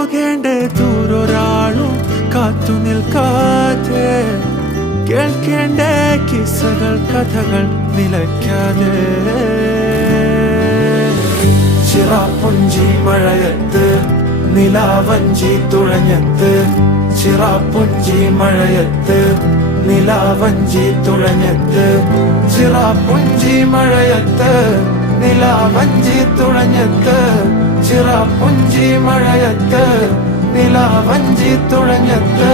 പോകേണ്ട ദൂരൊരാളും കാത്തു നിൽക്കാതെ കേൾക്കേണ്ട കിസ്സകൾ കഥകൾ നിലയ്ക്കാതെ ചിറാപ്പുഞ്ചി മഴയത്ത് നിലാവഞ്ചി തുഴഞ്ഞത്ത് ചിറാപ്പുഞ്ചി മഴയത്ത് നിലാവഞ്ചി തുഴഞ്ഞത്ത് ചിറാപ്പുഞ്ചി മഴയത്ത് നിലാവഞ്ചി തുഴഞ്ഞത്ത് ചിറാപ്പുഞ്ചി മഴയത്ത് നിലാവഞ്ചി തുഴഞ്ഞത്ത്